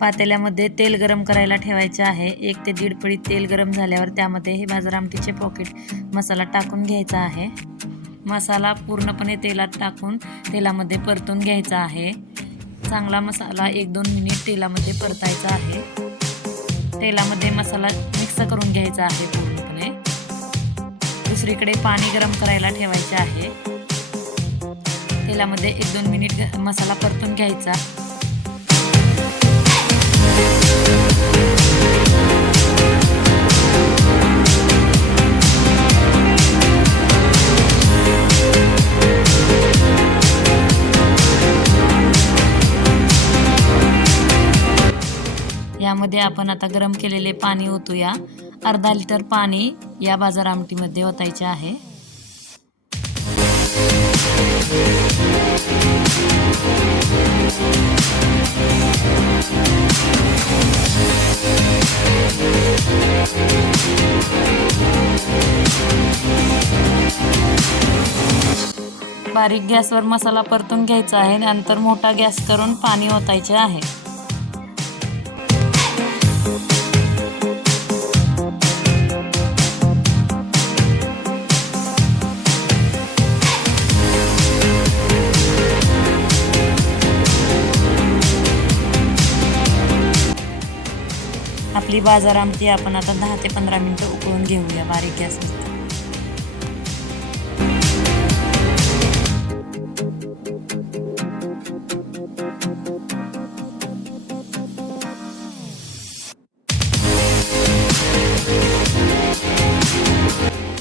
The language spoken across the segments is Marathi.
पातेल्यामध्ये तेल गरम करायला ठेवायचे आहे। 1 ते 1.5 पळी तेल गरम झाल्यावर त्यामध्ये हे बाजार आमटीचे पॉकेट मसाला टाकून घ्यायचा आहे। मसाला पूर्णपणे तेलात टाकून तेलामध्ये परतून घ्यायचा आहे। चांगला मसाला 1-2 मिनिट तेलामध्ये परतायचा आहे। तेलामध्ये मसाला मिक्स करून घ्यायचा आहे पूर्णपणे। दुसरीकडे पाणी गरम करायला ठेवायचे आहे। तेलामध्ये 1-2 मिनिट मसाला परतून घ्यायचा। यामध्ये आपण आता गरम केलेले पाणी ओतूया। अर्धा लिटर पाणी या बाजार आमटीमध्ये ओतायचे आहे। बारीक गॅसवर मसाला परतून घ्यायचा आहे। नंतर मोठा गॅस करून पाणी ओतायचे आहे। आपली बाजार आमटी आपण आता 10 ते 15 मिनिटं उकळून घेऊया बारीक गॅसवर।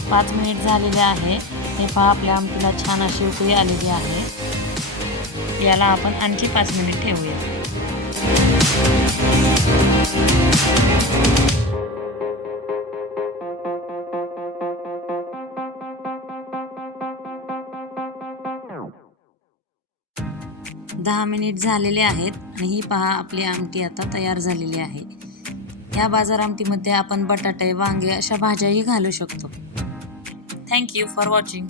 5 मिनिट झालेले आहे। हे पहा आपल्या आमटीला छान अशी उकळी आलेली आहे। याला आपण आणखी 5 मिनिट ठेवूया। दहा मिनिट झालेले आहेत आणि ही पहा आपली आमटी आता तयार झालेली आहे। या बाजार आमटीमध्ये आपण बटाटे, वांगे अशा भाज्याही घालू शकतो। Thank you for watching.